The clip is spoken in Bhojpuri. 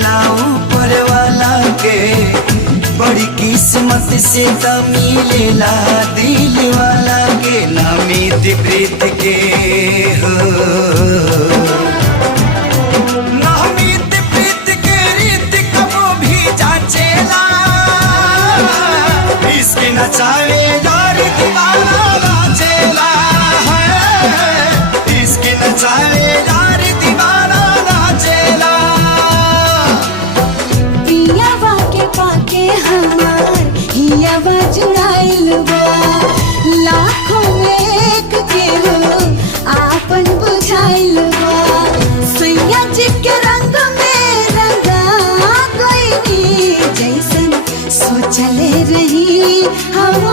मिलेला ऊपर वाला के, बड़ी किस्मत से त मिलेला दिल वाला के, ना मीत प्रीत के हो, ना मीत प्रीत के रीत कबो भी जाचेला, इश्क नचावे यार दीवाना नाचेला है, इश्क नचावे यार दीवाना नाचेला। पियावा के पाके हमार हियावा जुड़ाइल बा, लाखों में एक के हो आपन बुझाइल बा, सैया जी के रंग में रंगा गइनी, जैसन सोचले रही हम